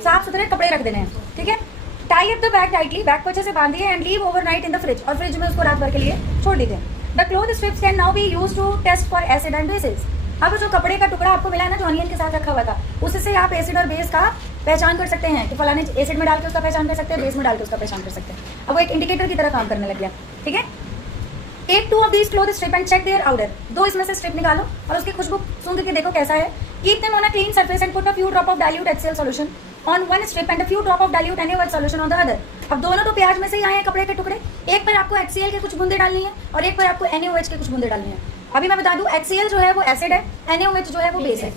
साफ सुथरे कपड़े रख देने हैं, ठीक है। Tie up the bag tightly, bag को अच्छे से बांधिए and leave overnight in the fridge, और फ्रिज में उसको रात भर के लिए छोड़ दीजिए। The cloth strips can now be used to test for acid and bases. अब जो कपड़े का टुकड़ा आपको मिला है ना, जो अनियन के साथ रखा हुआ था, उससे आप एसिड और बेस का पहचान कर सकते हैं कि फलाने एसिड में डाल के उसका पहचान कर सकते हैं, बेस में डाल के उसका पहचान कर सकते हैं। अब वो एक इंडिकेटर की तरह काम करने लग गया, ठीक है। Take 2 of these cloth strip and check their odour. 2 इसमें से स्ट्रिप निकालो और उसकी खुशबू सूंघ के देखो कैसा है। Keep them on a clean surface and put a few drop of dilute HCl solution on one strip and a few drop of dilute NaOH solution on the other. अब दोनों तो प्याज में से ही आए हैं कपड़े के टुकड़े, एक पर आपको HCl के कुछ बूंदे डालनी है और एक पर आपको NaOH के कुछ बूंदे डालनी है। अभी मैं बता दूं, HCl जो है वो एसिड है, NaOH जो है वो बेस है।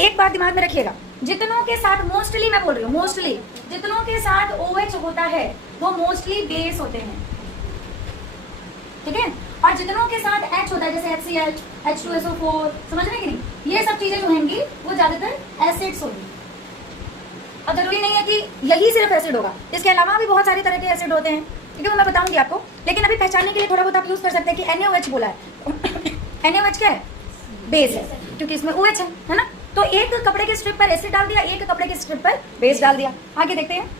एक बात दिमाग में रखिएगा, जितनों के साथ मोस्टली, मैं बोल रही हूँ मोस्टली, जितनों के साथ OH होता है वो मोस्टली बेस होते हैं, ठीक है। और जितनों के साथ H होता है जैसे HCl, H2SO4, समझ रहे कि नहीं, ये सब चीजें जो होंगी वो ज्यादातर एसिड्स होंगी। अब जरूरी नहीं है कि यही सिर्फ एसिड होगा, इसके अलावा भी बहुत सारे तरह के एसिड होते हैं, ठीक है, वो मैं बताऊंगी आपको। लेकिन अभी पहचानने के लिए थोड़ा बहुत आप यूज कर सकते हैं कि NaOH बोला है NaOH क्या है, बेस है, क्योंकि इसमें OH है ना। तो एक कपड़े के स्ट्रिप पर एसिड डाल दिया, एक कपड़े के स्ट्रिप पर बेस डाल दिया। आगे देखते हैं।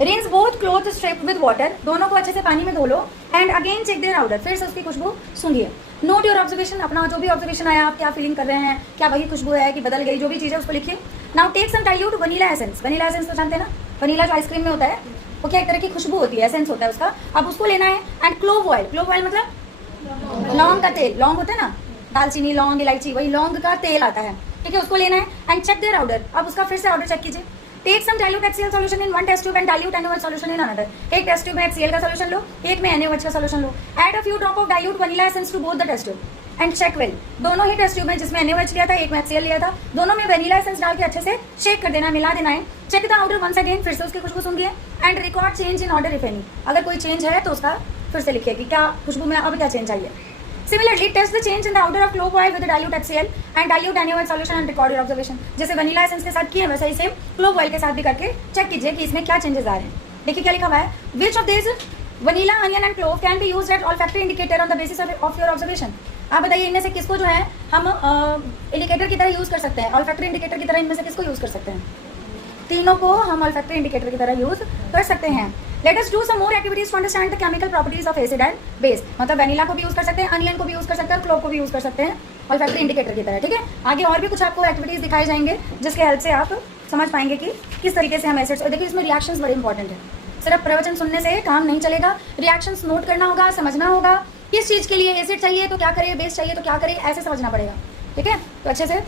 Rinse both cloth strip with water, दोनों को अच्छे से पानी में धो लो एंड अगेन चेक देयर आउडर, फिर से उसकी खुशबू सूंघिए। नोट योर ऑब्जर्वेशन, अपना जो भी ऑब्जर्वेशन आया, आप क्या फीलिंग कर रहे हैं, क्या वही खुशबू है कि बदल गई, जो भी चीज़ है उसको लिखिए। Now take some dilute vanilla essence. Vanilla essence तो जानते हैं ना, वनीला जो आइसक्रीम में होता है वो क्या एक तरह की खुशबू होती है, एसेंस होता है उसका। अब उसको लेना है and clove oil, clove oil मतलब लौंग का तेल, लौंग होता है ना, दालचीनी लौंग इलायची, वही लौंग का तेल आता है, ठीक है, उसको लेना है एंड चेक देयर आउडर। अब उसका फिर से आउडर चेक कीजिए। Take some dilute HCl solution in one test tube and dilute NaOH solution in another. एक टेस्ट ट्यूब में HCl का सॉल्यूशन लो, एक में NaOH का सॉल्यूशन लो। Add a few drop of dilute vanilla essence to both the test tube and check well. दोनों ही टेस्ट ट्यूब में, जिसमें NaOH लिया था एक में HCl लिया था, दोनों में वनीला एसेंस डाल के अच्छे से शेक कर देना, मिला देना है। Check the odour once again, फिर से उसकी खुशबू सूंघिए and record change in odour if any. अगर कोई चेंज है तो उसका फिर से लिखिए कि क्या खुशबू में अब क्या चेंज चाहिए। Similarly, test the change in the outer of clove oil with the dilute HCl and dilute NaOH solution and record your observation. जैसे वनीला एसेंस के साथ किए वैसा ही सेम क्लोव ऑयल के साथ भी करके चेक कीजिए कि इसमें क्या चेंजेस आ रहे हैं। देखिए क्या लिखा हुआ है, Which of these vanilla, onion and clove can be used as olfactory indicator on the basis of your observation? आप बताइए इनमें से किसको जो है हम इंडिकेटर की तरह यूज कर सकते हैं, ऑल्फैक्टरी इंडिकेटर की तरह इनमें से किसको यूज कर सकते हैं? तीनों को हम ऑल्फैक्टरी इंडिकेटर की तरह यूज कर सकते हैं। Let us do some more activities to understand the chemical properties of acid and base। मतलब वनीला को भी यूज कर सकते हैं, अनियन को भी यूज कर सकते हैं, क्लोव को भी यूज कर सकते हैं ऑल्फैक्टरी इंडिकेटर की तरह, ठीक है। आगे और भी कुछ आपको एक्टिविटीज दिखाए जाएंगे जिसके हेल्प से आप समझ पाएंगे कि किस तरीके से हम एसिड्स, देखिए इसमें रिएक्शंस बड़े इंपॉर्टेंट है। सिर्फ प्रवचन सुनने से काम नहीं चलेगा, रिएक्शंस नोट करना होगा, समझना होगा किस चीज के लिए एसिड चाहिए तो क्या करे, बेस चाहिए तो क्या करे, ऐसे समझना पड़ेगा, ठीक है। तो अच्छे से